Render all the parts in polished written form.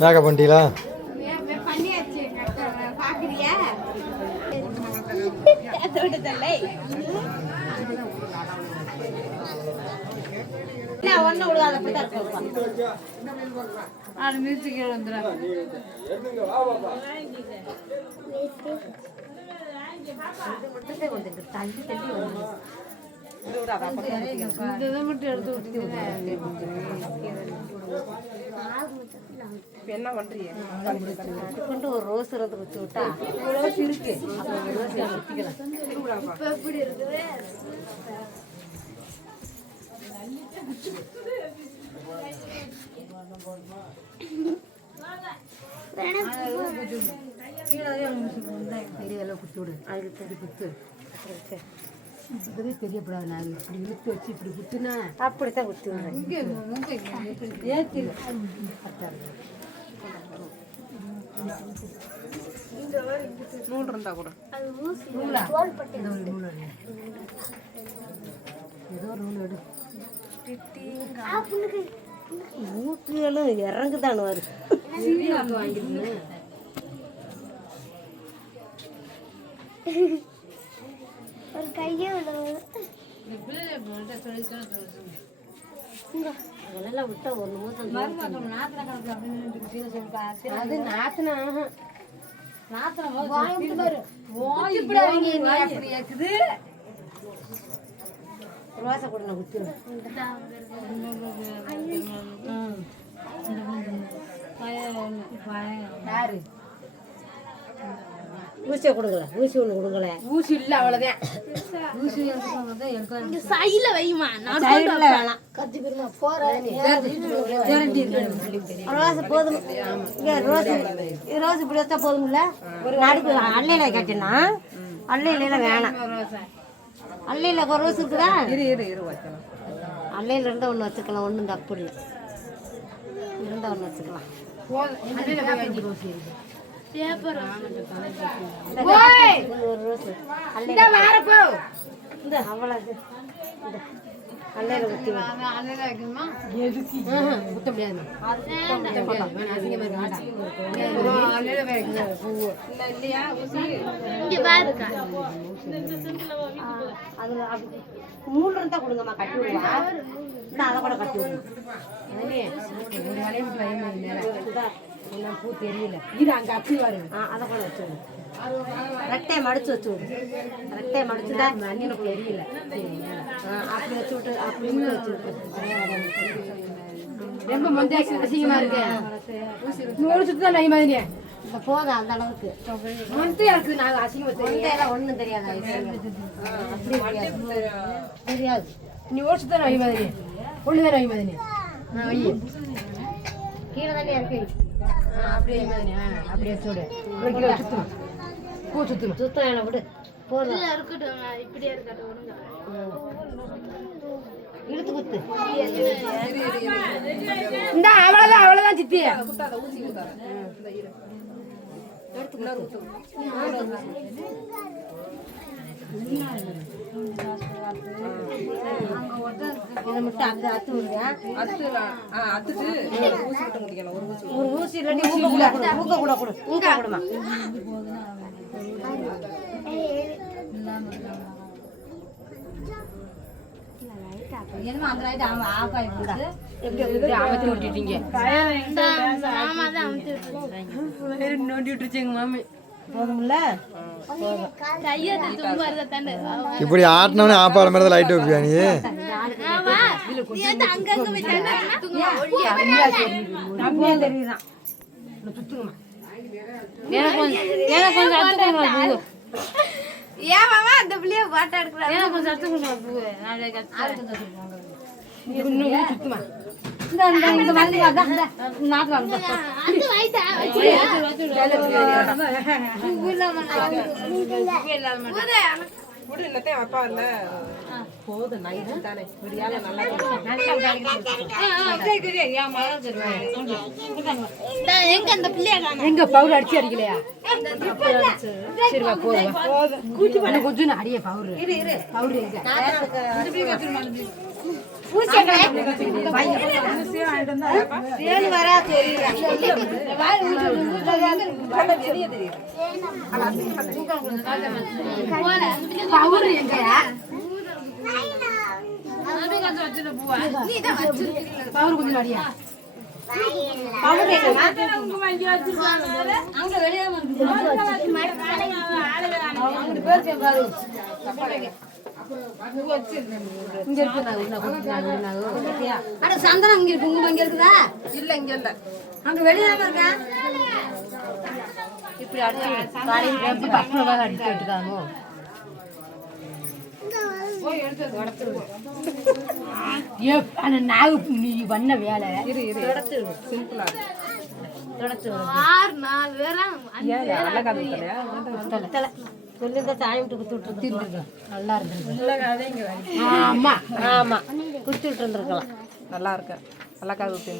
Makeup பண்ணிட்டீங்களா? Music வந்துடும். தள்ளி தள்ளி வந்து மட்டும் எடுத்து விட்டு என்ன பண்றீங்க? ஒரு ரோஸ் வச்சு விட்டா ரோஸ் இருக்கு. எப்படி இருக்குது? தெரியப்படாது. நான் இப்படி இழுத்து வச்சு இப்படி குத்துனா அப்படித்தான் குத்து நூல் இருந்தா கூட ஏதோ நூல் எடு. மூக்குகளும் இறங்குதான் வரும். ஒரு கையே அதெல்லாம் விட்டா ஒரு அது நாத்தினா ரோசை கூட நான் குத்துருவேன். யாரு ஊசியை கொடுக்கல? ஊசி ஒன்று கொடுக்கல. ஊசி இல்லை, அவ்வளோதான். ஊசி சைல வைமா. சைடில் வேணாம். ரோஸ் போதும். ரோஸ் ரோஸ் இப்படி வச்சா போதும்ல. நடுக்கு அல்லையில கட்டினா அல்லையில வேணாம். அல்லையில ஒரு ரோஸ் இருக்குதா? அல்லையில இருந்தால் ஒன்று வச்சுக்கலாம். ஒன்றும் தப்பு இல்லை. இருந்தால் ஒன்று வச்சுக்கலாம். ரோஸ் இருக்கு. நூல் இருந்தா கொடுங்கம்மா, கட்டி விடுவா. அதை கூட கட்டி விடுங்க. பூ தெரியல. இது அங்கே அப்படி வரும். அதை கூட வச்சு விடு. ரெட்டையை மடிச்சு வச்சு விடு. ரெட்டையை மடிச்சுதான் அண்ணினுக்கு தெரியல. அப்படி வச்சு விட்டு அப்படி வச்சு விட்டு ரொம்ப மொந்தம் அசிங்கமா இருக்கு. நூறு சுத்து தான் நை மாதிரியே போதும். அந்த அளவுக்கு மொந்தையா இருக்கு. நாங்கள் அசிங்கம் ஒன்றும் தெரியாது. அப்படி தெரியாது. நீ ஒரு சுத்த நை மாதிரி ஒண்ணுதான் நை மாதிரி கீழே தானே இருக்கு. அப்படியே அப்படியே சுடு. சுத்தம் பூ சுத்தம் சுத்தம் என்ன விடு போதும். இருக்கட்டும், இப்படியே இருக்கட்டும். இழுத்து குத்து. இந்த அவ்வளோதான் அவ்வளோதான் சித்தி. இதை மட்டும் அங்கே அத்து விடுங்க. ஒரு ஊசி இல்லாட்டி ஊக்க கூட கொடு. ஊக்க கொடுமா. நோண்டி விட்டுருச்சுங்க மாமி. போதும்ல. இப்படி ஆட்டினவனே ஆப்பாட மாதிரி லைட் வைப்பியா நீ? அந்த பிள்ளைய பாட்டா எடுக்கிறாங்க. சுத்தமா இந்த மாதிரி எங்க பவுடர் அடிச்சு அடிக்கலையா? சரிவா போதும். கொஞ்சம் அடிய பவுடர் பவுடர் சந்தனம் இங்க இருக்கு, இங்க இருக்குதா? இல்ல இங்க இல்ல, அங்க வெளியே இருக்க. இப்படி அடிச்சு அடிச்சுட்டாங்க. நாகு நீ பண்ண வேலை சிம்பிளா தாய் விட்டு குடுத்து விட்டு நல்லா இருக்கு. ஆமா ஆமா குடுத்து விட்டு இருந்திருக்கலாம். நல்லா இருக்கு. நல்லா காது ஊத்தி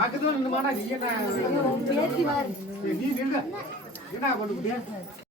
பக்கத்துல